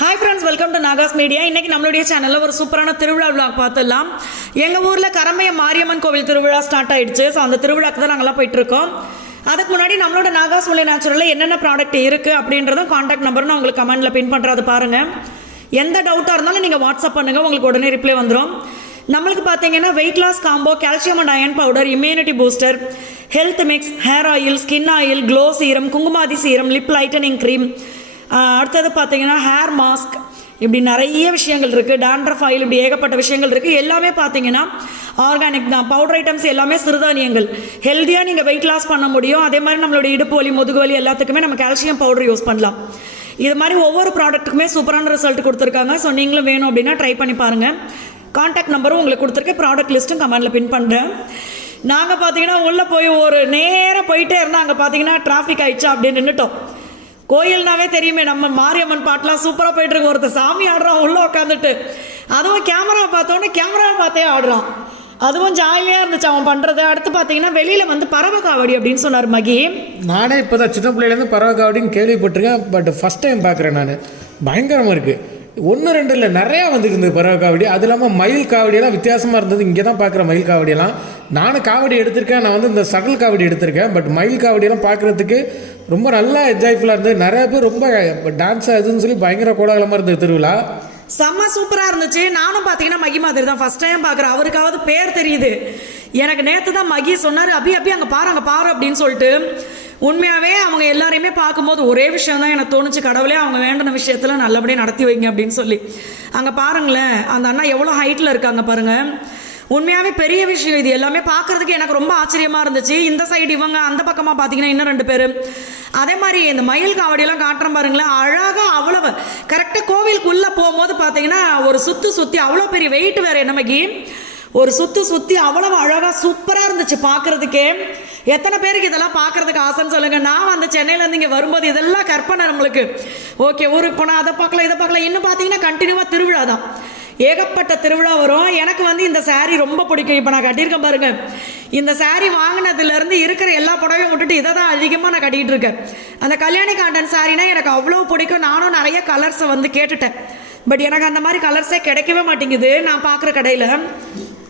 Hi friends, welcome to Nahash media. இன்றைக்கி நம்மளுடைய சேனலில் ஒரு சூப்பரான திருவிழா விளாக் பார்த்துடலாம். எங்கள் ஊரில் கரம்பையம் மாரியம்மன் கோவில் திருவிழா ஸ்டார்ட் ஆகிடுச்சு. ஸோ அந்த திருவிழாக்கு தான் நாங்கள்லாம் போயிட்டுருக்கோம். அதுக்கு முன்னாடி நம்மளோட நாகாஸ் மூலிய நேச்சுரலில் என்னென்ன ப்ராடக்ட் இருக்குது அப்படின்றதும் காண்டாக்ட் நம்பரும் நான் உங்களுக்கு கமெண்ட்டில் பின் பண்ணுறது பாருங்கள். எந்த டவுட்டாக இருந்தாலும் நீங்கள் வாட்ஸ்அப் பண்ணுங்கள், உங்களுக்கு உடனே ரிப்ளை வந்துடும். நம்மளுக்கு பார்த்தீங்கன்னா weight loss combo, calcium and iron powder, immunity booster, health mix, hair oil, skin oil, glow serum, Kumkumadi serum, lip lightening cream, அடுத்தது பார்த்தீங்கன்னா ஹேர் மாஸ்க், இப்படி நிறைய விஷயங்கள் இருக்குது. டாண்ட்ரஃப் ஆயில், இப்படி ஏகப்பட்ட விஷயங்கள் இருக்குது. எல்லாமே பார்த்தீங்கன்னா ஆர்கானிக் தான். பவுடர் ஐட்டம்ஸ் எல்லாமே சிறுதானியங்கள். ஹெல்த்தியாக நீங்கள் வெயிட் லாஸ் பண்ண முடியும். அதே மாதிரி நம்மளுடைய இடுப்பு வலி, முதுகு வலி எல்லாத்துக்குமே நம்ம கால்சியம் பவுடர் யூஸ் பண்ணலாம். இது மாதிரி ஒவ்வொரு ப்ராடக்ட்டுக்குமே சூப்பரான ரிசல்ட் கொடுத்துருக்காங்க. ஸோ நீங்களும் வேணும் அப்படின்னா ட்ரை பண்ணி பாருங்கள். கான்டாக்ட் நம்பரும் உங்களுக்கு கொடுத்துருக்கேன், ப்ராடக்ட் லிஸ்ட்டும் கமெண்டில் பின் பண்ணுறேன். நாங்கள் பார்த்தீங்கன்னா உள்ளே போய் ஒரு நேராக போயிட்டே இருந்தால் அங்கே பார்த்தீங்கன்னா டிராஃபிக் ஆயிடுச்சா அப்படின்னு நின்றுட்டோம். கோயில்னாவே தெரியுமே, நம்ம மாரியம்மன் பாட்டெலாம் சூப்பராக போயிட்டுருக்கு. ஒருத்தர் சாமி ஆடுறான் உள்ளே உட்காந்துட்டு, அதுவும் கேமரா பார்த்தோன்னே கேமராவை பார்த்தே ஆடுறான். அதுவும் ஜாலியாக இருந்துச்சு அவன் பண்ணுறது. அடுத்து பார்த்தீங்கன்னா வெளியில் வந்து பறவை காவடி அப்படின்னு சொன்னார் மகி. நானே இப்போ தான் சின்ன பிள்ளையிலேருந்து பறவை காவடின்னு கேள்விப்பட்டிருக்கேன். பட் ஃபஸ்ட் டைம் பார்க்குறேன் நான். பயங்கரமாக இருக்குது. 1-2 இல்லை, நிறையா வந்துருக்குது பறவை காவடி. அது இல்லாமல் மயில் காவடியெல்லாம் வித்தியாசமாக இருந்தது. இங்கே தான் பார்க்குற மயில் காவடியெல்லாம். நானும் காவடி எடுத்திருக்கேன். நான் வந்து இந்த சடல் காவடி எடுத்திருக்கேன். பட் மயில் காவடியெல்லாம் பார்க்குறதுக்கு ரொம்ப நல்லா என்ஜாய்ஃபுல்லாக இருந்தது. நிறைய பேர் ரொம்ப டான்ஸ் ஆகுதுன்னு சொல்லி பயங்கர கோலாகலமாக இருந்தது திருவிழா. செம்ம சூப்பராக இருந்துச்சு. நானும் பார்த்தீங்கன்னா மகி மாதிரி தான் ஃபஸ்ட் டைம் பார்க்குறேன். அவருக்காவது பேர் தெரியுது. எனக்கு நேற்று தான் மகி சொன்னார், அபி அங்கே பாரு அப்படின்னு சொல்லிட்டு. உண்மையாகவே அவங்க எல்லாரையுமே பார்க்கும்போது ஒரே விஷயம் தான் எனக்கு தோணுச்சு, கடவுளே அவங்க வேண்டின விஷயத்தில் நல்லபடியாக நடத்தி வைங்க அப்படின்னு சொல்லி. அங்கே பாருங்களேன், அந்த அண்ணா எவ்வளோ ஹைட்டில் இருக்காங்க பாருங்கள். உண்மையாகவே பெரிய விஷயம் இது. எல்லாமே பார்க்குறதுக்கு எனக்கு ரொம்ப ஆச்சரியமாக இருந்துச்சு. இந்த சைடு இவங்க, அந்த பக்கமாக பார்த்தீங்கன்னா இன்னும் 2 பேர். அதே மாதிரி இந்த மயில் காவடியெல்லாம் காட்டுறேன் பாருங்களேன், அழகாக அவ்வளவு கரெக்டாக கோவிலுக்குள்ளே போகும்போது பார்த்தீங்கன்னா ஒரு சுற்றி அவ்வளோ பெரிய வெயிட் வேறு என்னமைக்கு ஒரு சுற்றி அவ்வளவு அழகாக சூப்பராக இருந்துச்சு பார்க்குறதுக்கே. எத்தனை பேருக்கு இதெல்லாம் பார்க்குறதுக்கு ஆசைன்னு சொல்லுங்கள். நான் அந்த சென்னையிலேருந்து இங்கே வரும்போது இதெல்லாம் கற்பனை நம்மளுக்கு. ஓகே, ஊருக்கு போனால் அதை பார்க்கலாம் இதை பார்க்கலாம். இன்னும் பார்த்தீங்கன்னா கண்டினியூவாக திருவிழா தான், ஏகப்பட்ட திருவிழா வரும். எனக்கு வந்து இந்த சாரீ ரொம்ப பிடிக்கும். இப்போ நான் கட்டியிருக்கேன் பாருங்கள். இந்த சாரீ வாங்கினதுலேருந்து இருக்கிற எல்லா புடவையும் விட்டுட்டு இதை தான் அதிகமாக நான் கட்டிகிட்டு இருக்கேன். அந்த கல்யாணி காட்டன் சாரீனா எனக்கு அவ்வளோ பிடிக்கும். நானும் நிறைய கலர்ஸை வந்து கேட்டுட்டேன். பட் எனக்கு அந்த மாதிரி கலர்ஸே கிடைக்கவே மாட்டேங்குது நான் பார்க்குற கடையில்.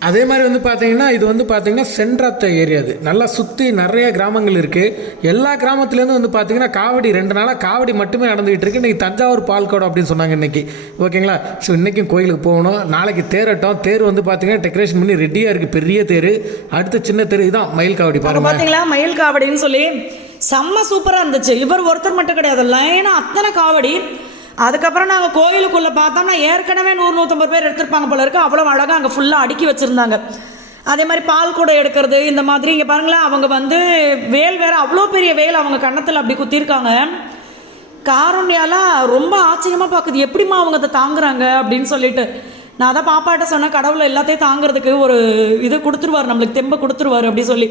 அதே மாதிரி வந்து பார்த்தீங்கன்னா இது வந்து பார்த்தீங்கன்னா சென்டர் ஆஃப் த ஏரியா. அது நல்லா சுற்றி நிறைய கிராமங்கள் இருக்குது. எல்லா கிராமத்துலேருந்து வந்து பார்த்தீங்கன்னா காவடி 2 நாளாக காவடி மட்டுமே நடந்துகிட்டு இருக்குது. இன்றைக்கி தஞ்சாவூர் பால்கோடம் அப்படின்னு சொன்னாங்க இன்றைக்கி. ஓகேங்களா? ஸோ இன்றைக்கும் கோயிலுக்கு போகணும். நாளைக்கு தேரட்டும். தேர் வந்து பார்த்தீங்கன்னா டெக்கரேஷன் பண்ணி ரெடியாக இருக்குது. பெரிய தேர். அடுத்து சின்ன தேர். இதுதான் மயில் காவடி. பாருங்க பார்த்தீங்களா, மயில் காவடின்னு சொல்லி செம்ம சூப்பராக இருந்துச்சு. இவர் ஒருத்தர் மட்டும் கிடையாது, லைனாக அத்தனை காவடி. அதுக்கப்புறம் நாங்கள் கோயிலுக்குள்ளே பார்த்தோம்னா ஏற்கனவே 100-150 பேர் எடுத்திருப்பாங்க போல இருக்குது. அவ்வளோ அழகாக அங்கே ஃபுல்லாக அடுக்கி வச்சுருந்தாங்க. அதே மாதிரி பால் கூட எடுக்கிறது இந்த மாதிரி. இங்கே பாருங்களேன், அவங்க வந்து வேல் வேறு, அவ்வளோ பெரிய வேல் அவங்க கன்னத்தில் அப்படி குத்திருக்காங்க. காரண்யாலாம் ரொம்ப ஆச்சரியமாக பார்க்குது, எப்படிமா அவங்க அதை தாங்குறாங்க அப்படின்னு சொல்லிட்டு. நான் தான் பாப்பாட்ட சொன்னேன், கடவுளை எல்லாத்தையும் தாங்கிறதுக்கு ஒரு இது கொடுத்துருவார், நம்மளுக்கு தெம்பை கொடுத்துருவார் அப்படி சொல்லி.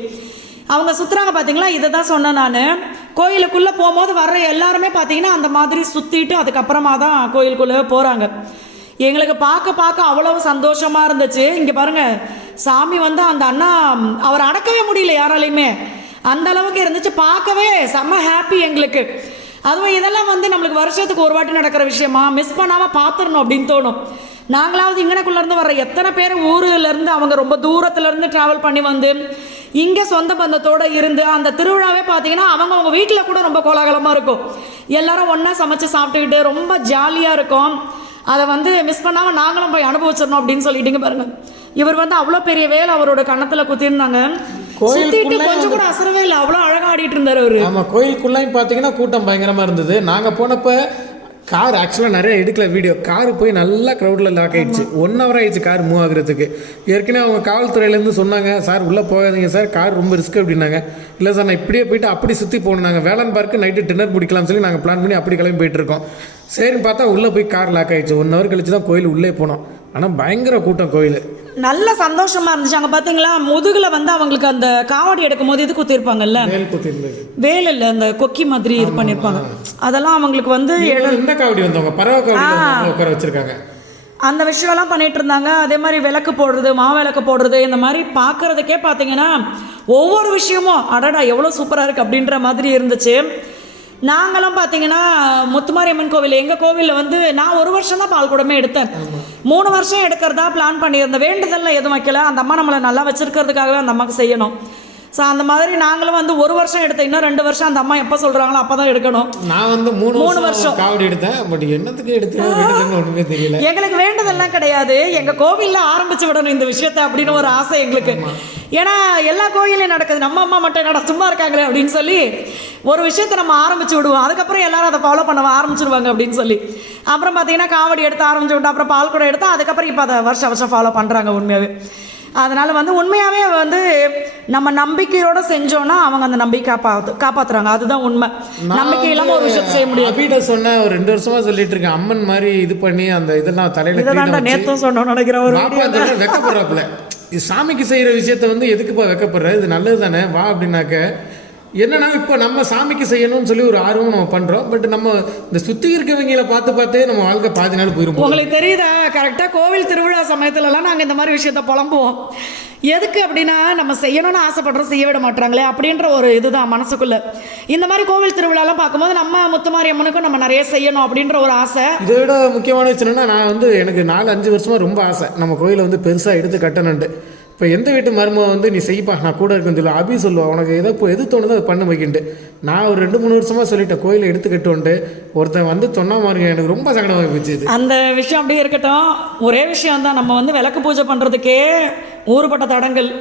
அவங்க சுற்றுறாங்க பார்த்தீங்களா. இதை தான் சொன்னேன் நான். கோயிலுக்குள்ளே போகும்போது வர்ற எல்லாருமே பார்த்தீங்கன்னா அந்த மாதிரி சுற்றிட்டு அதுக்கப்புறமா தான் கோயிலுக்குள்ளே போகிறாங்க. எங்களுக்கு பார்க்க அவ்வளவு சந்தோஷமாக இருந்துச்சு. இங்கே பாருங்கள், சாமி வந்து அந்த அண்ணா அவர் அடக்கவே முடியல யாராலையுமே, அந்த அளவுக்கு இருந்துச்சு. பார்க்கவே செம்ம ஹாப்பி எங்களுக்கு. அதுவும் இதெல்லாம் வந்து நம்மளுக்கு வருஷத்துக்கு ஒரு வாட்டி நடக்கிற விஷயமா, மிஸ் பண்ணாமல் பார்த்துடணும் அப்படின்னு தோணும். நாங்களாவது இங்கனக்குள்ளேருந்து வர்ற எத்தனை பேர் ஊருலேருந்து அவங்க ரொம்ப தூரத்துலேருந்து ட்ராவல் பண்ணி வந்து இங்கே சொந்த பந்தத்தோடு இருந்து அந்த திருவிழாவே பார்த்தீங்கன்னா அவங்க வீட்டில் கூட ரொம்ப கோலாகலமாக இருக்கும். எல்லாரும் ஒன்றா சமைச்சு சாப்பிட்டுக்கிட்டு ரொம்ப ஜாலியாக இருக்கும். அதை வந்து மிஸ் பண்ணாமல் நாங்களும் போய் அனுபவிச்சிடணும் அப்படின்னு சொல்லிட்டுங்க பாருங்கள். இவர் வந்து அவ்வளோ பெரிய வேலை அவரோட கன்னத்தில் குத்திருந்தாங்க. சுற்றிட்டு கொஞ்சம் கூட அசரவே இல்லை, அவ்வளோ அழகாக ஆடிட்டு இருந்தார் அவர். ஆமாம், கோயிலுக்குள்ளேயும் பார்த்தீங்கன்னா கூட்டம் பயங்கரமாக இருந்தது. நாங்கள் போனப்போ கார் ஆக்சுவலாக நிறைய எடுக்கல வீடியோ. கார் போய் நல்லா க்ரௌடில் லாக் ஆகிடுச்சு. 1 hour ஆகிடுச்சு கார் மூவ் ஆகுறதுக்கு. ஏற்கனவே அவங்க காவல்துறையிலேருந்து சொன்னாங்க, சார் உள்ளே போகாதீங்க சார், கார் ரொம்ப ரிஸ்க் அப்படின்னாங்க. இல்லை சார், நான் இப்படியே போயிட்டு அப்படி சுற்றி போகணும். நாங்கள் வேளாண் பார்க்கு நைட்டு டின்னர் பிடிக்கலாம்னு சொல்லி நாங்கள் பிளான் பண்ணி அப்படி கிளம்பி போயிட்டுருக்கோம். சரின்னு பார்த்தா உள்ளே போய் கார் லாக் ஆகிடுச்சு. 1 hour கழிச்சு தான் கோயில் உள்ளே போனோம். ஆனால் பயங்கர கூட்டம் கோயில். நல்ல சந்தோஷமாக இருந்துச்சு. அங்கே பார்த்தீங்களா, முதுகில் வந்து அவங்களுக்கு அந்த காவடி எடுக்கும் போது இது குத்திருப்பாங்கல்ல, வேல் இல்லை அந்த கொக்கி மாதிரி இது பண்ணியிருப்பாங்க. அதெல்லாம் அவங்களுக்கு வந்து எந்த காவடி வந்தவங்க பறவை காவடி உட்கார வச்சுருக்காங்க. அந்த விஷயம்லாம் பண்ணிகிட்டு இருந்தாங்க. அதே மாதிரி விளக்கு போடுறது, மாவிளக்கு போடுறது, இந்த மாதிரி பார்க்குறதுக்கே பார்த்தீங்கன்னா ஒவ்வொரு விஷயமும் அடடா எவ்வளோ சூப்பராக இருக்குது அப்படின்ற மாதிரி இருந்துச்சு. நாங்களும் பார்த்தீங்கன்னா முத்துமாரியம்மன் கோவில், எங்கள் கோவிலில் வந்து நான் 1 வருஷம் தான் பால் குடமே எடுத்தேன். 3 வருஷம் எடுக்கிறதா பிளான் பண்ணியிருந்தேன். வேண்டுதலில் எதுவும் வைக்கல, அந்த அம்மா நம்மளை நல்லா வச்சுருக்கிறதுக்காகவே அந்த அம்மாவுக்கு செய்யணும். ஸோ அந்த மாதிரி நாங்களும் வந்து 1 வருஷம் எடுத்தேன். இன்னும் 2 வருஷம் அந்த அம்மா எப்போ சொல்கிறாங்களோ அப்போ தான் எடுக்கணும். நான் வந்து 3 வருஷம் காவடி எடுத்தேன். பட் என்னத்துக்கு எடுத்தேன் ஒன்றுமே தெரியல. எங்களுக்கு வேண்டதெல்லாம் கிடையாது, எங்கள் கோவிலில் ஆரம்பிச்சு விடணும் இந்த விஷயத்தை அப்படின்னு ஒரு ஆசை எங்களுக்கு. ஏன்னா எல்லா கோயிலையும் நடக்குது, நம்ம அம்மா மட்டும் என்னடா சும்மா இருக்காங்களே அப்படின்னு சொல்லி ஒரு விஷயத்தை நம்ம ஆரம்பிச்சு விடுவோம். அதுக்கப்புறம் எல்லாரும் அதை ஃபாலோ பண்ண ஆரம்பிச்சிருவாங்க அப்படின்னு சொல்லி அப்புறம் பார்த்தீங்கன்னா காவடி எடுத்து ஆரம்பிச்சு விட்டு அப்புறம் பால் கூட எடுத்து அதுக்கப்புறம் இப்போ அதை வருஷம் ஃபாலோ பண்ணுறாங்க உண்மையாகவே. அதனால் வந்து உண்மையாகவே வந்து நம்ம நம்பிக்கையோடு செஞ்சோன்னா அவங்க அந்த நம்பிக்கை காப்பாற்றுறாங்க. அதுதான் உண்மை. நம்பிக்கை இல்லாமல் ஒரு விஷயத்தை செய்ய முடியும். அபிட்ட சொன்ன ஒரு 2 வருஷமாக சொல்லிட்டு இருக்கேன், அம்மன் மாதிரி இது பண்ணி அந்த இதெல்லாம் தலையில் இதை நேற்றும் சொன்னோன்னு நினைக்கிறேன். ஒரு வெக்கப்படுறாப்புல சாமிக்கு செய்கிற விஷயத்த வந்து எதுக்குப்பா வெக்கப்படுற, இது நல்லது தானே வா அப்படின்னாக்க என்னன்னா இப்போ நம்ம சாமிக்கு செய்யணும்னு சொல்லி ஒரு ஆர்வம் நம்ம பண்ணுறோம். பட் நம்ம இந்த சுற்றி இருக்கவங்களை பார்த்தே நம்ம வாழ்க்கை பாதி நாள் போயிருப்போம். உங்களுக்கு தெரியுதா, கரெக்டாக கோவில் திருவிழா சமயத்துலலாம் நாங்கள் இந்த மாதிரி விஷயத்த புலம்புவோம். எதுக்கு அப்படின்னா நம்ம செய்யணும்னு ஆசைப்படுறோம், செய்ய விட மாட்டாங்களே அப்படின்ற ஒரு இதுதான் மனசுக்குள்ளே. இந்த மாதிரி கோவில் திருவிழாலாம் பார்க்கும்போது நம்ம முத்துமாரி அம்மனுக்கும் நம்ம நிறைய செய்யணும் அப்படின்ற ஒரு ஆசை. இதை விட முக்கியமான விஷயம்னா நான் வந்து எனக்கு 4-5 வருஷமாக ரொம்ப ஆசை நம்ம கோயிலை வந்து பெருசாக எடுத்து கட்டணுன்ட்டு. இப்போ எந்த வீட்டு மருமக வந்து நீ செய்ப்பா நான் கூட இருக்குன்னு சொல்லி அபி சொல்லுவாள், உனக்கு எது தோணுதோ அதை பண்ண வைக்கின்ட்டு. நான் ஒரு 2-3 வருஷமாக சொல்லிட்டேன் கோயிலை எடுத்துக்கிட்டோன்ட்டு. ஒருத்தன் வந்து சொன்னா மாதிரி எனக்கு ரொம்ப சங்கடமாக போச்சு. அந்த விஷயம் அப்படியே இருக்கட்டும். ஒரே விஷயம் தான், நம்ம வந்து விளக்கு பூஜை பண்ணுறதுக்கே ஊறுபட்ட தடங்கள்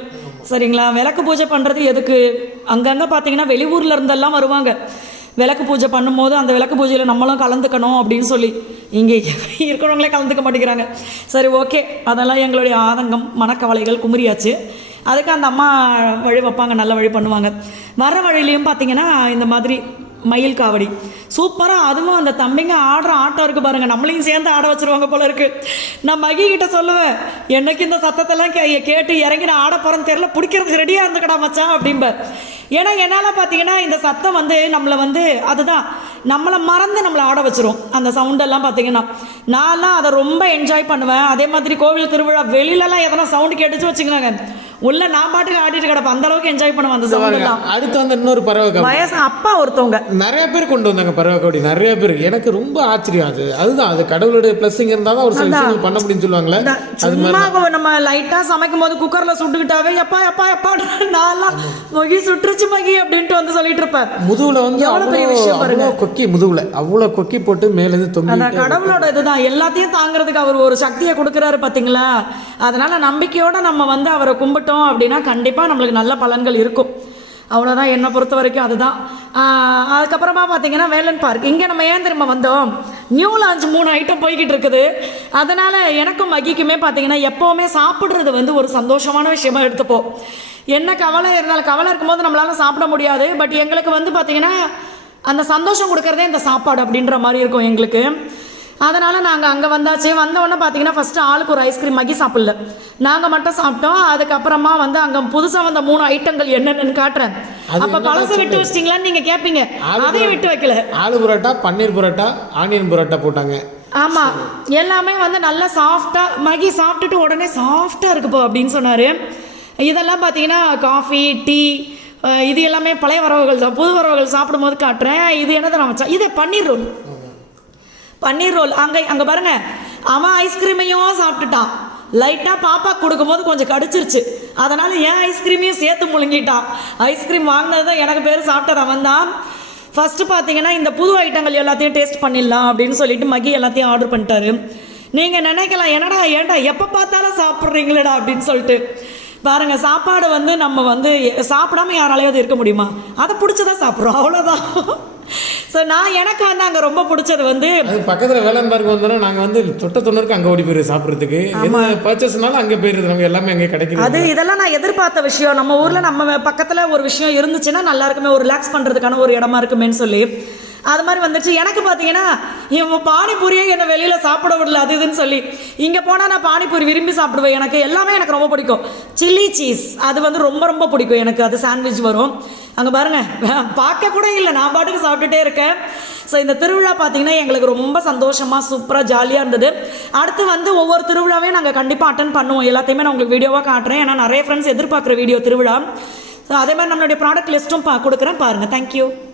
சரிங்களா. விளக்கு பூஜை பண்ணுறது எதுக்கு, அங்கங்கே பார்த்தீங்கன்னா வெளியூரில் இருந்தெல்லாம் வருவாங்க விளக்கு பூஜை பண்ணும்போது அந்த விளக்கு பூஜையில் நம்மளும் கலந்துக்கணும் அப்படின்னு சொல்லி. இங்கே இருக்கிறவங்களே கலந்துக்க மாட்டேங்கிறாங்க. சரி ஓகே, அதெல்லாம் எங்களுடைய ஆதங்கம் மனக்கவலைகள் குமரியாச்சு. அதுக்கு அந்த அம்மா வழி வைப்பாங்க, நல்ல வழி பண்ணுவாங்க. வர வழியிலையும் பார்த்தீங்கன்னா இந்த மாதிரி மயில் காவடி சூப்பராக, அதுவும் அந்த தம்பிங்க ஆடுற ஆட்டம் இருக்குது பாருங்கள், நம்மளையும் சேர்ந்து ஆட வச்சுருவாங்க போல இருக்குது. நான் மகி கிட்ட சொல்லுவேன், என்னைக்கு இந்த சத்தத்தெல்லாம் கேட்டு இறங்கி நான் ஆட போகிறேன்னு தெரியல, பிடிக்கிறதுக்கு ரெடியாக இருந்துக்கடா மச்சான் அப்படிம்ப. ஏன்னா என்னால் பார்த்தீங்கன்னா இந்த சத்தம் வந்து நம்மளை வந்து அதுதான் நம்மளை மறந்து நம்மளை ஆட வச்சிரும். அந்த சவுண்டெல்லாம் பார்த்தீங்கன்னா நான்லாம் அதை ரொம்ப என்ஜாய் பண்ணுவேன். அதே மாதிரி கோவில் திருவிழா வெளியிலலாம் எதனா சவுண்டு கேட்டுச்சு வச்சுக்கோங்க, உள்ள நான் பாட்டுக்கு ஆடிட்டு கிடப்பேன், அந்த அளவுக்கு என்ஜாய் பண்ணுவேன் அந்த சவுண்டெல்லாம். அடுத்து வந்து இன்னொரு பறவை வயசு அப்பா ஒருத்தவங்க நிறைய பேர் கொண்டு வந்தாங்க பறவை கபடி, நிறைய பேர். எனக்கு ரொம்ப ஆச்சரியம் அதுதான் அது கடவுளுடைய பிளஸிங் இருந்தால் தான் ஒரு சில விஷயங்கள் பண்ண முடியும்னு சொல்லுவாங்களே. சும்மா நம்ம லைட்டாக சமைக்கும் போது குக்கரில் சுட்டுக்கிட்டாவே எப்பா எப்பா எப்பா நான்லாம் மகி சுட்டுருச்சு மகி அப்படின்ட்டு வந்து சொல்லிட்டு இருப்பேன். முதுகுல வந்து அவ்வளோ கொக்கி, முதுகுல அவ்வளோ கொக்கி போட்டு மேலேருந்து தொங்கி. அந்த கடவுளோட இதுதான், எல்லாத்தையும் தாங்கிறதுக்கு அவர் ஒரு சக்தியை கொடுக்குறாரு பார்த்தீங்களா. அதனால நம்பிக்கையோட நம்ம வந்து அவரை கும்பிட்டோம் அப்படின்னா கண்டிப்பாக நம்மளுக்கு நல்ல பலன்கள் இருக்கும். அவ்வளோதான் என்னை பொறுத்த வரைக்கும் அதுதான். அதுக்கப்புறமா பார்த்தீங்கன்னா வேலன் பார்க், இங்கே நம்ம ஏன் திரும்ப வந்தோம், நியூ லான்ச் 3 ஐட்டம் போய்கிட்டு இருக்குது. அதனால் எனக்கும் மகிக்குமே பார்த்தீங்கன்னா எப்போவுமே சாப்பிட்றது வந்து ஒரு சந்தோஷமான விஷயமா எடுத்துப்போம். என்ன கவலை இருந்தாலும், கவலை இருக்கும்போது நம்மளால் சாப்பிட முடியாது, பட் எங்களுக்கு வந்து பார்த்திங்கன்னா அந்த சந்தோஷம் கொடுக்குறதே இந்த சாப்பாடு அப்படின்ற மாதிரி இருக்கும் எங்களுக்கு. அதனால் நாங்கள் அங்கே வந்தாச்சு. வந்தோடனே பார்த்தீங்கன்னா ஃபஸ்ட்டு ஆளுக்கு ஒரு ஐஸ்கிரீம் மகி சாப்பிடல, நாங்கள் மட்டும் சாப்பிட்டோம். அதுக்கப்புறமா வந்து அங்கே புதுசாக வந்த 3 ஐட்டங்கள் என்னென்னு காட்டுறேன். அப்போ பழசை விட்டு வச்சிட்டிங்களான்னு நீங்கள் கேட்பீங்க, அதையும் விட்டு வைக்கல. ஆலு புரோட்டா, பன்னீர் புரோட்டா, ஆனியன் புரோட்டா போட்டாங்க. ஆமாம், எல்லாமே வந்து நல்லா சாஃப்டாக, மகி சாப்பிட்டுட்டு உடனே சாஃப்டாக இருக்குப்போ அப்படின்னு சொன்னார். இதெல்லாம் பார்த்தீங்கன்னா காஃபி, டீ, இது எல்லாமே பழைய வரவுகள் தான். புது வரவுகள் சாப்பிடும்போது காட்டுறேன். இது என்னது நான் வச்சா, இது பன்னீர் ரோல். பன்னீர் ரோல் அங்கே பாருங்கள், அவன் ஐஸ்கிரீமையும் சாப்பிட்டுட்டான். லைட்டாக பாப்பா கொடுக்கும்போது கொஞ்சம் கடிச்சிருச்சு, அதனால் என் ஐஸ்கிரீமையும் சேர்த்து முழுங்கிட்டான். ஐஸ்கிரீம் வாங்கினது தான் எனக்கு பேர், சாப்பிட்டது அவன் தான். ஃபஸ்ட்டு பார்த்தீங்கன்னா இந்த புது ஐட்டங்கள் எல்லாத்தையும் டேஸ்ட் பண்ணிடலாம் அப்படின்னு சொல்லிட்டு மகி எல்லாத்தையும் ஆர்டர் பண்ணிட்டாரு. நீங்கள் நினைக்கலாம் ஏன்டா எப்போ பார்த்தாலும் சாப்பிட்றீங்களேடா அப்படின்னு சொல்லிட்டு. பாருங்கள், சாப்பாடு வந்து நம்ம வந்து சாப்பிடாம யாராலையாவது இருக்க முடியுமா, அதை பிடிச்சதான் சாப்பிட்றோம், அவ்வளோதான். ஸோ எனக்கு வந்து அங்கே ரொம்ப பிடிச்சது வந்து பக்கத்தில் வேளாண் பார்க் வந்தோன்னா நாங்கள் வந்து தொண்ணூறுக்கு அங்கே ஓடி போயிடுது சாப்பிட்றதுக்கு. பர்ச்சேஸ்னாலும் அங்கே போயிடுது, நம்ம எல்லாமே அங்கே கிடைக்குது. அது இதெல்லாம் நான் எதிர்பார்த்த விஷயம். நம்ம ஊரில் நம்ம பக்கத்தில் ஒரு விஷயம் இருந்துச்சுன்னா நல்லா இருக்குமே, ஒரு ரிலாக்ஸ் பண்ணுறதுக்கான ஒரு இடமா இருக்குமேன்னு சொல்லி அது மாதிரி வந்துச்சு. எனக்கு பார்த்தீங்கன்னா இவன் பானிபூரியே என்னை வெளியில் சாப்பிட விடல அது இதுன்னு சொல்லி. இங்கே போனால் நான் பானிபூரி விரும்பி சாப்பிடுவேன். எனக்கு எல்லாமே எனக்கு ரொம்ப பிடிக்கும். சில்லி சீஸ் அது வந்து ரொம்ப ரொம்ப பிடிக்கும் எனக்கு. அது சாண்ட்விச் வரும் அங்கே பாருங்கள், பார்க்க கூட இல்லை, நான் பாட்டுக்கு சாப்பிட்டுட்டே இருக்கேன். ஸோ இந்த திருவிழா பார்த்திங்கன்னா எங்களுக்கு ரொம்ப சந்தோஷமாக சூப்பராக ஜாலியாக இருந்தது. அடுத்து வந்து ஒவ்வொரு திருவிழாவையும் நாங்கள் கண்டிப்பாக அட்டன் பண்ணுவோம். எல்லாத்தையுமே நான் உங்களுக்கு வீடியோவாக காட்டுறேன். ஏன்னா நிறைய ஃப்ரெண்ட்ஸ் எதிர்பார்க்குற வீடியோ திருவிழா. ஸோ அதே மாதிரி நம்மளுடைய ப்ராடக்ட் லிஸ்ட்டும் கொடுக்குறேன் பாருங்கள். தேங்க்யூ.